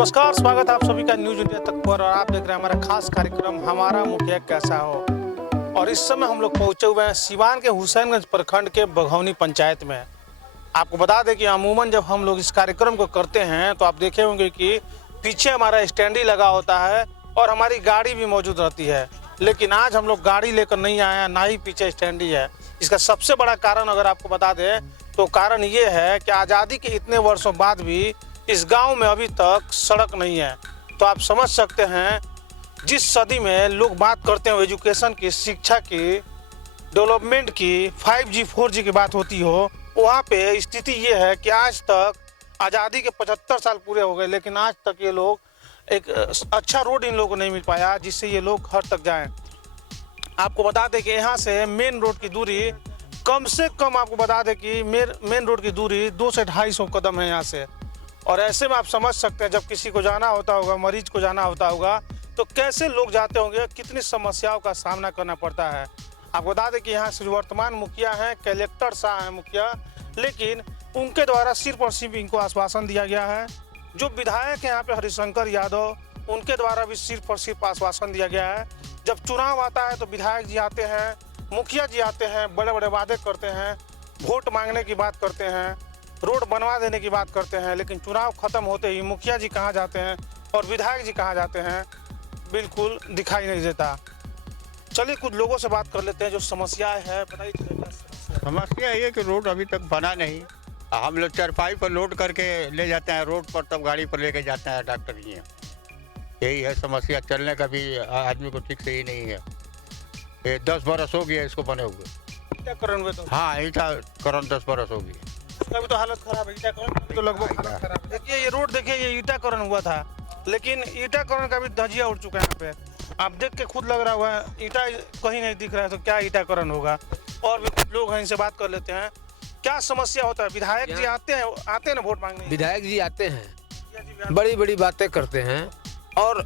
नमस्कार, स्वागत है आप सभी का न्यूज इंडिया तक पर। और आप देख रहे हैं हमारा खास कार्यक्रम हमारा मुखिया कैसा हो। और इस समय हम लोग पहुंचे हुए हैं सिवान के हुसैनगंज प्रखंड के बघौनी पंचायत में। आपको बता दें कि अमूमन जब हम लोग इस कार्यक्रम को करते हैं तो आप देखे होंगे कि पीछे हमारा स्टैंडी लगा होता है और हमारी गाड़ी भी मौजूद रहती है। लेकिन आज हम लोग गाड़ी लेकर नहीं आए हैं, ना ही पीछे स्टैंडी है। इसका सबसे बड़ा कारण अगर आपको बता दें तो कारण ये है कि आज़ादी के इतने वर्षों बाद भी इस गांव में अभी तक सड़क नहीं है। तो आप समझ सकते हैं जिस सदी में लोग बात करते हैं एजुकेशन की, शिक्षा की, डेवलपमेंट की, 5G 4G की बात होती हो, वहाँ पे स्थिति ये है कि आज तक आज़ादी के 75 साल पूरे हो गए, लेकिन आज तक ये लोग एक अच्छा रोड इन लोगों को नहीं मिल पाया जिससे ये लोग घर तक जाएं। आपको बता दें कि यहाँ से मेन रोड की दूरी कम से कम, आपको बता दें कि मेन रोड की दूरी 200 से 250 कदम है यहाँ से। और ऐसे में आप समझ सकते हैं जब किसी को जाना होता होगा, मरीज को जाना होता होगा, तो कैसे लोग जाते होंगे, कितनी समस्याओं का सामना करना पड़ता है। आपको बता दें कि यहाँ से वर्तमान मुखिया हैं कलेक्टर साहब हैं मुखिया, लेकिन उनके द्वारा सिर्फ और सिर्फ इनको आश्वासन दिया गया है। जो विधायक हैं यहाँ पे हरिशंकर यादव, उनके द्वारा भी सिर्फ और सिर्फ आश्वासन दिया गया है। जब चुनाव आता है तो विधायक जी आते हैं, मुखिया जी आते हैं, बड़े बड़े वादे करते हैं, वोट मांगने की बात करते हैं, रोड बनवा देने की बात करते हैं, लेकिन चुनाव खत्म होते ही मुखिया जी कहाँ जाते हैं और विधायक जी कहाँ जाते हैं, बिल्कुल दिखाई नहीं देता। चलिए कुछ लोगों से बात कर लेते हैं जो समस्याएं है, बताइए। समस्या ये कि रोड अभी तक बना नहीं। हम लोग चारपाई पर लोड करके ले जाते हैं रोड पर, तब गाड़ी पर लेके जाते हैं डॉक्टर जी। यही है समस्या, चलने का भी आदमी को ठीक से ही नहीं है। ये 10 बरस हो गया इसको बने हुए। ईटाकरण में तो हाँ, ईटाकरण 10 बरस हो गई। उसका भी तो हालत खराब है, ईटाकरण तो लगभग हालत खराब है। देखिए ये रोड, देखिए ये ईटाकरण हुआ था, लेकिन ईटाकरण का भी धजिया उड़ चुका है यहाँ पे। आप देख के खुद लग रहा हुआ है ईटा कहीं नहीं दिख रहा है, तो क्या ईटाकरण होगा। और भी कुछ लोग हैं, इनसे बात कर लेते हैं। क्या समस्या होता है? विधायक जी आते हैं ना वोट मांगने। विधायक जी आते हैं, बड़ी बड़ी बातें करते हैं और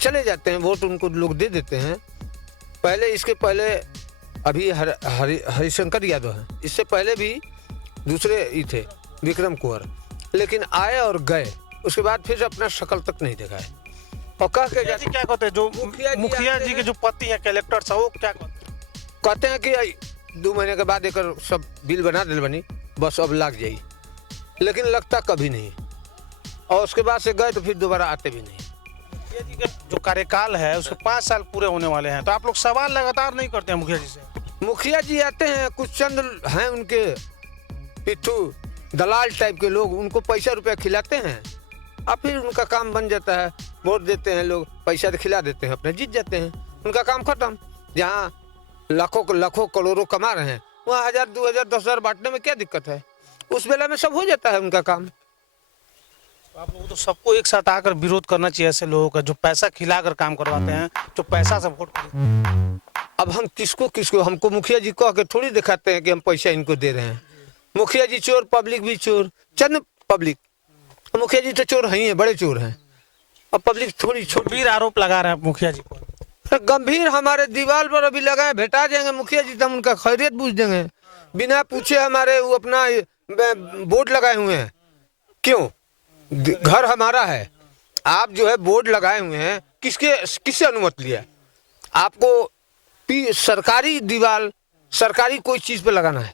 चले जाते हैं। वोट उनको लोग दे देते हैं। पहले, इसके पहले अभी हरिशंकर यादव हैं, इससे पहले भी दूसरे ही थे विक्रम कुंवर, लेकिन आए और गए, उसके बाद फिर अपना शक्ल तक नहीं दिखाए। और कह के जी क्या कहते हैं जो मुखिया जी के जो पति हैं कलेक्टर साहब, वो क्या कहते हैं कि 2 महीने के बाद एक सब बिल बना दिल बनी, बस अब लग जाई, लेकिन लगता कभी नहीं। और उसके बाद से गए तो फिर दोबारा आते भी नहीं। मुखिया जी का जो कार्यकाल है उसके 5 साल पूरे होने वाले हैं, तो आप लोग सवाल लगातार नहीं करते हैं मुखिया जी से? मुखिया जी आते हैं, कुछ चंद हैं उनके पिट्ठू दलाल टाइप के लोग, उनको पैसा रुपया खिलाते हैं और फिर उनका काम बन जाता है। वोट देते हैं लोग, पैसा तो खिला देते हैं, अपने जीत जाते हैं, उनका काम खत्म। जहाँ लाखों करोड़ों कमा रहे हैं, वहाँ 1000, 2000, 10,000 बांटने में क्या दिक्कत है? उस वेला में सब हो जाता है उनका काम। आप लोगों तो सबको एक साथ आकर विरोध करना चाहिए ऐसे लोगों का जो पैसा खिलाकर काम करवाते हैं, जो पैसा से वोट खरीदते। अब हम किसको हमको मुखिया जी कह के थोड़ी दिखाते हैं कि हम पैसा इनको दे रहे हैं। मुखिया जी चोर, पब्लिक भी चोर, चंद पब्लिक। मुखिया जी तो चोर ही है, बड़े चोर हैं, और पब्लिक थोड़ी छोटी। आरोप लगा रहे हैं मुखिया जी पर। गंभीर हमारे दीवार पर अभी लगाए, भेटा जाएंगे मुखिया जी तो हम उनका खैरियत पूछ देंगे। बिना पूछे हमारे वो अपना बोर्ड लगाए हुए हैं। क्यों? घर हमारा है, आप जो है बोर्ड लगाए हुए हैं, किससे अनुमति लिया? आपको सरकारी दीवार, सरकारी कोई चीज पे लगाना है?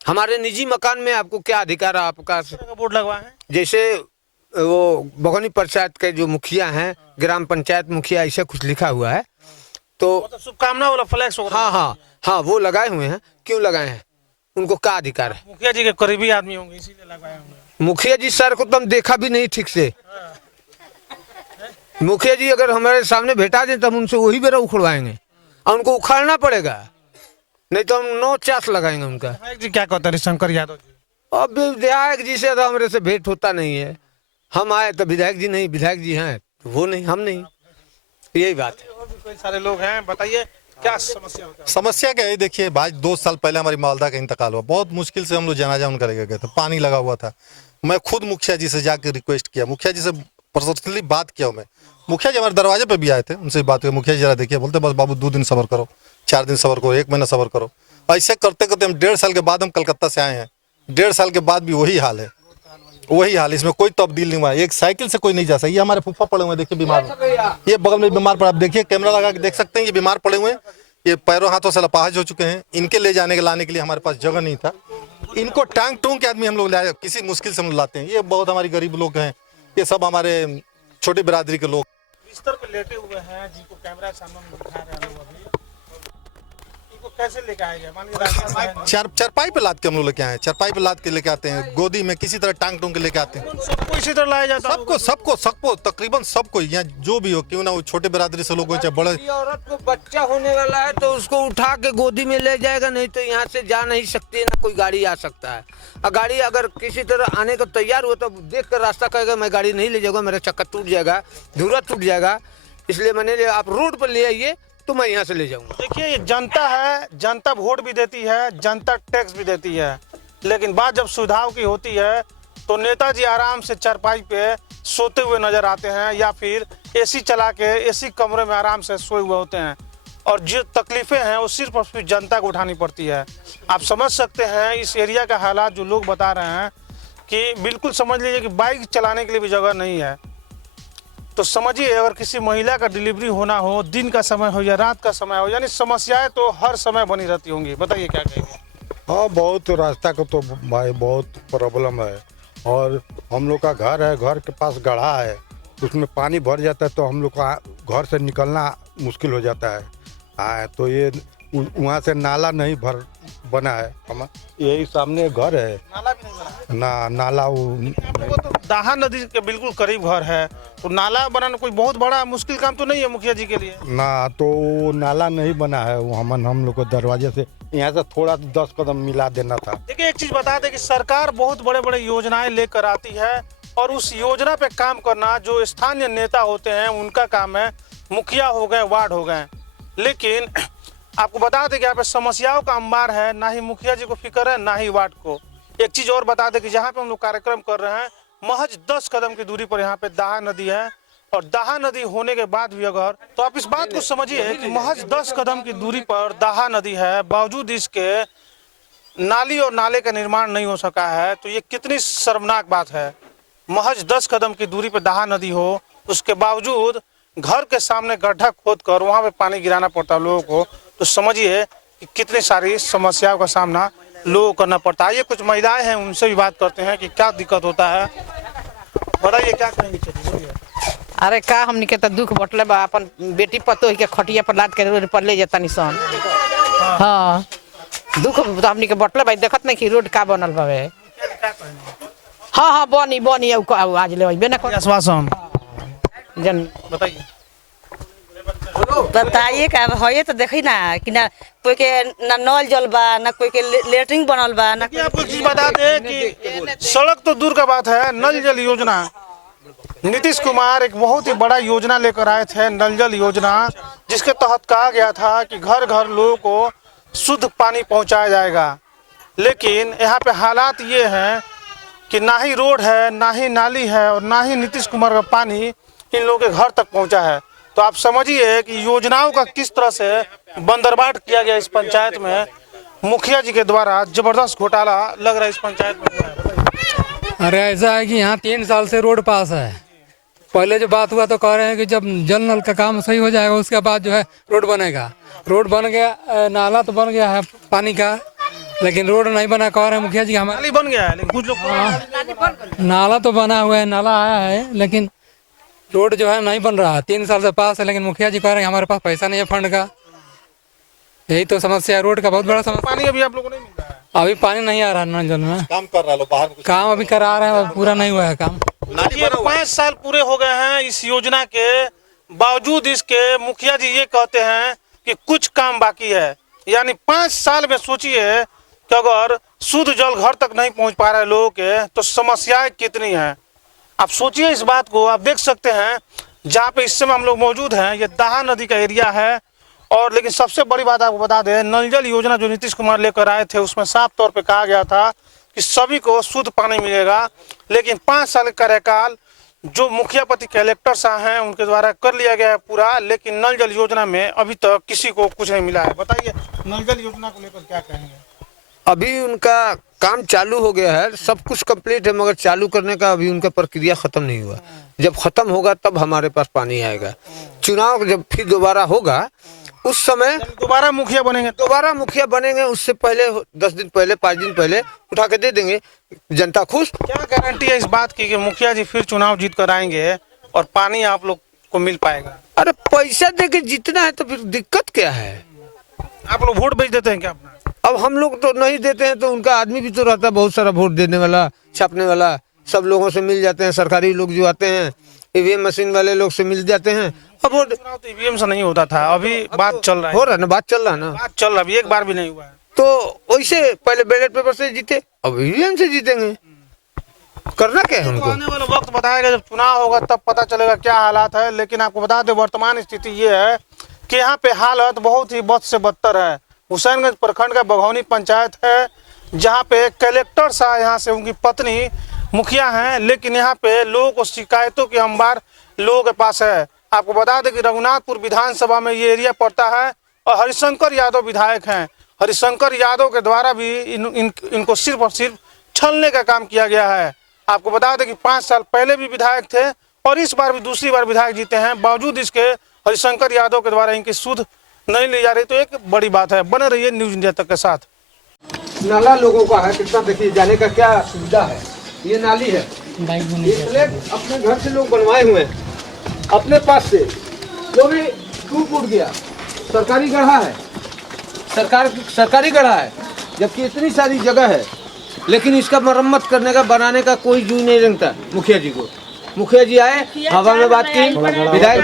हमारे निजी मकान में आपको क्या अधिकार है? आपका बोर्ड लगवाए हैं, जैसे वो बघौनी पंचायत के जो मुखिया हैं, ग्राम पंचायत मुखिया, ऐसा कुछ लिखा हुआ है, तो मतलब शुभकामना वाला फ्लैक्स। हाँ, वो लगाए हुए हैं। क्यों लगाए हैं? उनको क्या अधिकार है? मुखिया जी के करीबी आदमी होंगे इसीलिए लगाए होंगे। मुखिया जी सर को तो हम देखा भी नहीं ठीक से। मुखिया जी अगर हमारे सामने भेटा दें तो हम उनसे वही बेरा उखड़वाएंगे, और उनको उखाड़ना पड़ेगा, नहीं तो हम 9 चास लगाएंगे उनका। विधायक जी क्या कहते हैं शंकर यादव जी? अब विधायक जी से तो हमारे से भेंट होता नहीं है। हम आए तो विधायक जी नहीं, विधायक जी हैं तो वो नहीं, हम नहीं, यही बात है। और भी कई सारे लोग हैं, बताइए क्या समस्या होता है? समस्या क्या है? देखिए भाई, 2 साल पहले हमारी मालदा का इंतकाल हुआ, बहुत मुश्किल से हम लोग जनाजा उनका लेके गए थे, पानी लगा हुआ था। मैं खुद मुखिया जी से जाकर रिक्वेस्ट किया, मुखिया जी से पर्सनली बात किया। मैं मुखिया जी हमारे दरवाजे पे भी आए थे, उनसे बात हुई। मुखिया जी जरा देखिए, बोलते बस बाबू 2 दिन सब्र करो, 4 दिन सब्र करो, 1 महीना सब्र करो। ऐसे करते करते हम 1.5 साल के बाद हम कलकत्ता से आए हैं, 1.5 साल के बाद भी वही हाल है। वही हाल, इसमें कोई तब्दील नहीं हुआ। एक साइकिल से कोई नहीं जा सकता। ये हमारे फूफा पड़े हुए हैं, देखिए बीमार, ये बगल में बीमार पड़ा, आप देखिए कैमरा लगा के देख सकते हैं, ये बीमार पड़े हुए हैं, ये पैरों हाथों से लपाहिज हो चुके हैं। इनके ले जाने के लाने के लिए हमारे पास जगह नहीं था। इनको टांग टूंग के आदमी हम लोग लाए, किसी मुश्किल से हम लोग लाते हैं। ये बहुत हमारी गरीब लोग हैं, ये सब हमारे छोटी बिरादरी के लोग। बिस्तर पे लेटे हुए हैं जिनको कैमरा के सामने हम दिखा रहे हैं लोग अभी, इनको कैसे लेके आए गए? मान लीजिए रास्ता में चारपाई पे लाद के हम लोग लेके आए हैं, चारपाई पे लाद के लेके आते हैं, गोदी में किसी तरह टांग टूंग के लेके आते हैं। सबको इसी तरह लाया जाता है? सबको तकरीबन सबको, यहाँ जो भी हो, क्यों ना वो छोटे बिरादरी से लोग हो चाहे बड़े। औरत को बच्चा होने वाला है तो उसको उठा के गोदी में ले जाएगा, नहीं तो यहाँ से जा नहीं सकती है, ना कोई गाड़ी आ सकता है। और गाड़ी अगर किसी तरह आने को तैयार हो तो देख कर रास्ता कहेगा मैं गाड़ी नहीं ले जाऊंगा, मेरा चक्कर टूट जाएगा, धुरा टूट जाएगा, इसलिए मैंने आप रोड पर ले आइए तो मैं यहाँ से ले जाऊंगा। देखिए ये जनता है, जनता वोट भी देती है, जनता टैक्स भी देती है, लेकिन बात जब सुविधाओं की होती है तो नेताजी आराम से चारपाई पे सोते हुए नजर आते हैं, या फिर एसी चला के एसी कमरे में आराम से सोए हुए होते हैं। और जो तकलीफें हैं वो सिर्फ और सिर्फ जनता को उठानी पड़ती है। आप समझ सकते हैं इस एरिया का हालात जो लोग बता रहे हैं कि बिल्कुल समझ लीजिए कि बाइक चलाने के लिए भी जगह नहीं है। तो समझिए अगर किसी महिला का डिलीवरी होना हो, दिन का समय हो या रात का समय हो, यानी समस्याएं तो हर समय बनी रहती होंगी। बताइए क्या कहेंगे? हाँ, बहुत रास्ता का तो भाई बहुत प्रॉब्लम है। और हम लोग का घर है, घर के पास गड्ढा है, उसमें पानी भर जाता है तो हम लोग का घर से निकलना मुश्किल हो जाता है। हाँ, तो ये वहाँ से नाला नहीं बना है, हम यही सामने घर है, नाला भी नहीं बना ना नाला वो आप लोगों तो दाहा नदी के बिल्कुल करीब घर है, तो नाला बनाना कोई बहुत बड़ा मुश्किल काम तो नहीं है मुखिया जी के लिए? ना, तो वो नाला नहीं बना है, वो हम लोग को दरवाजे से यहाँ से थोड़ा 10 कदम मिला देना था। देखिए एक चीज बता दें कि सरकार बहुत बड़े बड़े योजनाएं लेकर आती है और उस योजना पे काम करना जो स्थानीय नेता होते हैं उनका काम है, मुखिया हो गए, वार्ड हो गए। लेकिन आपको बता दें कि यहाँ पे समस्याओं का अंबार है, ना ही मुखिया जी को फिक्र है ना ही वार्ड को। एक चीज और बता दें कि जहाँ पे हम लोग कार्यक्रम कर रहे हैं महज 10 कदम की दूरी पर यहाँ पे दाहा नदी है, और दाहा नदी होने के बाद भी अगर तो आप इस बात को समझिए कि महज 10 कदम की दूरी पर दाहा नदी है, बावजूद इसके नाली और नाले का निर्माण नहीं हो सका है, तो ये कितनी शर्मनाक बात है। महज 10 कदम की दूरी पर दाहा नदी हो, उसके बावजूद घर के सामने गड्ढा खोद कर वहाँ पे पानी गिराना पड़ता है लोगों को, तो समझिए कि कितनी सारी समस्याओं का सामना लोगों को करना पड़ता है। ये कुछ महिलाएं हैं, उनसे भी बात करते हैं कि क्या दिक्कत होता है। बताइए क्या करेंगे? बोलिए। अरे का हमनी के तो दुख बटले बा, अपन बेटी पतो के खटिया पर लाद के रोड पर ले जाता निशान। हाँ, दुख तो हमनी के बटले भाई, देखत नहीं कि रोड का बनल बावे। हाँ हाँ, बनी आज ले अइबे ना कर आश्वासन जन। बताइए। बताइए का है तो देखी ना कि ना कोई के ना नल जल बा, ना कोई के लेटरिन बनल बा, ना ये आपको चीज बता दें कि सड़क तो दूर का बात है, नल जल योजना नीतीश कुमार एक बहुत ही बड़ा योजना लेकर आए थे, नल जल योजना, जिसके तहत कहा गया था कि घर घर लोगों को शुद्ध पानी पहुंचाया जाएगा। लेकिन यहाँ पे हालात ये हैं कि ना ही रोड है, ना ही नाली है, और ना ही नीतीश कुमार का पानी इन लोगों के घर तक पहुंचा है। तो आप समझिए कि योजनाओं का किस तरह से बंदरबाट किया गया इस पंचायत में। मुखिया जी के द्वारा जबरदस्त घोटाला लग रहा है इस पंचायत में। अरे ऐसा है कि यहाँ 3 साल से रोड पास है। पहले जो बात हुआ तो कह रहे हैं कि जब जल नल का काम सही हो जाएगा उसके बाद जो है रोड बनेगा। रोड बन गया, नाला तो बन गया है पानी का, लेकिन रोड नहीं बना। कह रहे हैं मुखिया जी हमारे नाली बन गया है, लेकिन कुछ लोग नाला तो बना हुआ है, नाला आया है, लेकिन रोड जो है नहीं बन रहा है। 3 साल से पास है, लेकिन मुखिया जी कह रहे हैं हमारे पास पैसा नहीं है फंड का। यही तो समस्या है, रोड का बहुत बड़ा समस्या। पानी अभी आप लोगों को नहीं मिल रहा है? अभी पानी नहीं आ रहा नल जल में। काम कर रहा लो बाहर में, काम अभी करा रहे हैं, पूरा नहीं हुआ है काम। देखिए 5 साल पूरे हो गए हैं इस योजना के, बावजूद इसके मुखिया जी ये कहते हैं कि कुछ काम बाकी है। यानी 5 साल में सोचिए कि अगर शुद्ध जल घर तक नहीं पहुंच पा रहे लोगों के, तो समस्याएं कितनी हैं। आप सोचिए इस बात को। आप देख सकते हैं जहाँ पे इस समय हम लोग मौजूद हैं, ये दाहा नदी का एरिया है। और लेकिन सबसे बड़ी बात आपको बता दें, नल जल योजना जो नीतीश कुमार लेकर आए थे उसमें साफ तौर पे कहा गया था कि सभी को शुद्ध पानी मिलेगा। लेकिन 5 साल का कार्यकाल जो मुखिया पति कलेक्टर साहब हैं उनके द्वारा कर लिया गया है पूरा, लेकिन नल जल योजना में अभी तक किसी को कुछ नहीं मिला है। बताइए नल जल योजना को लेकर क्या कहेंगे? अभी उनका काम चालू हो गया है, सब कुछ कंप्लीट है, मगर चालू करने का अभी उनका प्रक्रिया खत्म नहीं हुआ। जब खत्म होगा तब हमारे पास पानी आएगा। चुनाव जब फिर दोबारा होगा उस समय दोबारा मुखिया बनेंगे, उससे पहले 10 दिन पहले 5 दिन पहले उठा के दे देंगे, जनता खुश। क्या गारंटी है इस बात की कि मुखिया जी फिर चुनाव जीत कर आएंगे और पानी आप लोग को मिल पाएगा? अरे पैसा दे के जीतना है तो फिर दिक्कत क्या है? आप लोग वोट बेच देते हैं क्या अपना? अब हम लोग तो नहीं देते हैं तो उनका आदमी भी तो रहता है, बहुत सारा वोट देने वाला, छापने वाला, सब लोगों से मिल जाते हैं। सरकारी लोग जो आते हैं ईवीएम मशीन वाले लोग से मिल जाते हैं। अब वोट चुनाव तो ईवीएम से नहीं होता था, अभी बात चल रहा है। हो रहा है ना, बात चल रहा है ना, बात चल रहा है, अभी एक बार भी नहीं हुआ है। तो वैसे पहले बैलेट पेपर से जीते, अब ईवीएम से जीतेंगे। करना क्या है हमको? आने वाला वक्त बताएगा, जब चुनाव होगा तब पता चलेगा क्या हालात है। लेकिन आपको बता दें वर्तमान स्थिति ये है कि यहाँ पे हालत बहुत ही बद से बदतर है। हुसैनगंज प्रखंड का बघौनी पंचायत है, जहाँ पे कलेक्टर साहब यहाँ से उनकी पत्नी मुखिया हैं, लेकिन यहाँ पे लोगों को शिकायतों की अंबार लोगों के पास है। आपको बता दें कि रघुनाथपुर विधानसभा में ये एरिया पड़ता है और हरिशंकर यादव विधायक हैं। हरिशंकर यादव के द्वारा भी इनको सिर्फ और सिर्फ छलने का काम किया गया है। आपको बता दें कि 5 साल पहले भी विधायक थे और इस बार भी दूसरी बार विधायक जीते हैं, बावजूद इसके हरिशंकर यादव के द्वारा इनकी सुध नहीं ली जा रही। तो एक बड़ी बात है। बने रहिए न्यूज इंडिया तक के साथ। नाला लोगों का है, कितना देखिए जाने का क्या सुविधा है। ये नाली है, अपने घर से लोग बनवाए हुए हैं, अपने पास से, वो भी टूट गया। सरकारी गड्ढा है, सरकारी गड्ढा है, जबकि इतनी सारी जगह है, लेकिन इसका मरम्मत करने का, बनाने का कोई जू नहीं रंगता मुखिया जी को। मुखिया जी आए, हवा में बात की, विधायक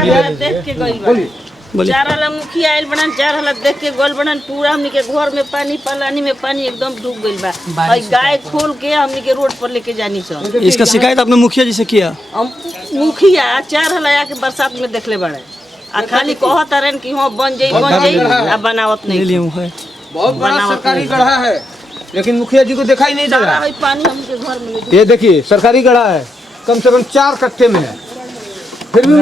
बोलिए। 4 हला मुखिया आयल बनन, 4 हला देख के गोल बनन, पूरा हमनी के घर में पानी, पलानी में पानी एकदम डूब गइल बा। और गाय खोल के हमनी के रोड पर लेके जानी सन। इसका शिकायत आपने मुखिया जी से किया? हम मुखिया 4 हला आके बरसात में देखले बड़े, आ खाली कहत रहन कि हां बन जाई आ बनावत नहीं। बहुत बड़ा सरकारी गड्ढा है, लेकिन मुखिया जी को दिखाई नहीं दे रहा। पानी हमके घर में ये देखिए सरकारी गड्ढा है, कम से कम 4 कट्ठे में है, फिर भी